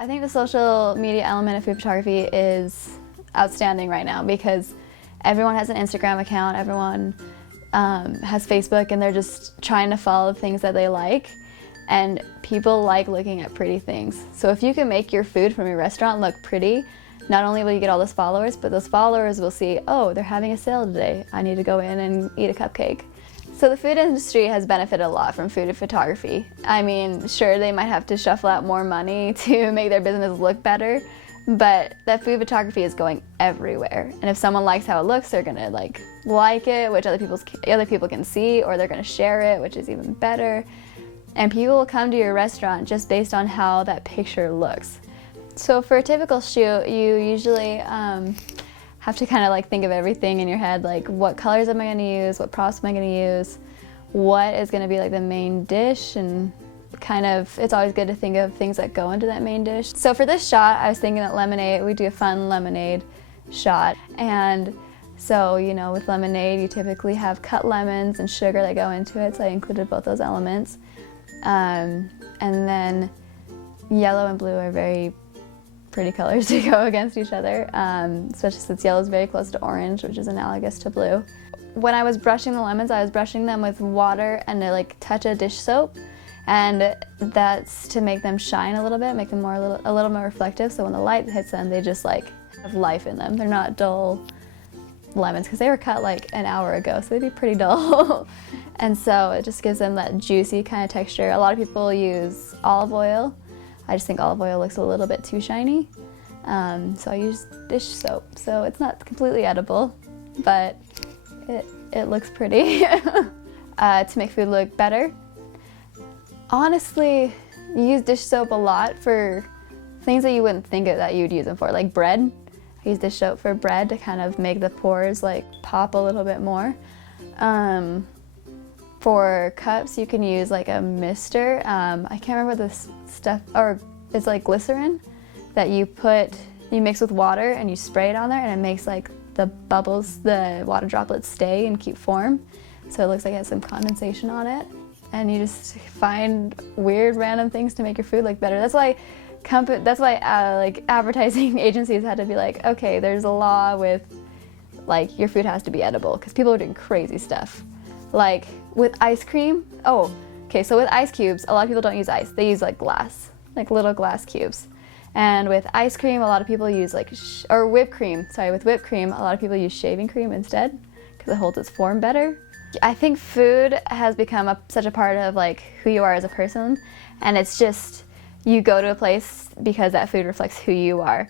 I think the social media element of food photography is outstanding right now because everyone has an Instagram account, everyone has Facebook, and they're just trying to follow the things that they like. And people like looking at pretty things. So if you can make your food from your restaurant look pretty, not only will you get all those followers, but those followers will see, oh, they're having a sale today. I need to go in and eat a cupcake. So the food industry has benefited a lot from food photography. I mean, sure, they might have to shuffle out more money to make their business look better, but that food photography is going everywhere. And if someone likes how it looks, they're gonna like it, which other people can see, or they're gonna share it, which is even better. And people will come to your restaurant just based on how that picture looks. So for a typical shoot, you usually have to kind of like think of everything in your head, like what colors am I going to use, what props am I going to use, what is going to be like the main dish, and kind of, it's always good to think of things that go into that main dish. So for this shot, I was thinking that lemonade, we'd do a fun lemonade shot. And so, you know, with lemonade, you typically have cut lemons and sugar that go into it, so I included both those elements. And then yellow and blue are very pretty colors to go against each other, especially since yellow is very close to orange, which is analogous to blue. When I was brushing the lemons, I was brushing them with water and a touch of dish soap, and that's to make them shine a little bit, make them a little more reflective, so when the light hits them, they just like have life in them. They're not dull lemons, because they were cut like an hour ago, so they'd be pretty dull. And so it just gives them that juicy kind of texture. A lot of people use olive oil. I just think olive oil looks a little bit too shiny. So I use dish soap. So it's not completely edible, but it looks pretty. To make food look better, honestly, you use dish soap a lot for things that you wouldn't think of that you'd use them for, like bread. I use dish soap for bread to kind of make the pores like pop a little bit more. For cups, you can use like a mister. I can't remember this stuff, or it's like glycerin that you mix with water and you spray it on there, and it makes like the bubbles, the water droplets stay and keep form. So it looks like it has some condensation on it. And you just find weird random things to make your food look better. That's why like advertising agencies had to be like, okay, there's a law with like your food has to be edible, because people are doing crazy stuff. Like with ice cream, so with ice cubes, a lot of people don't use ice. They use like glass, like little glass cubes. And with ice cream, a lot of people use or whipped cream. Sorry, with whipped cream, a lot of people use shaving cream instead, because it holds its form better. I think food has become such a part of like who you are as a person, and it's just, you go to a place because that food reflects who you are.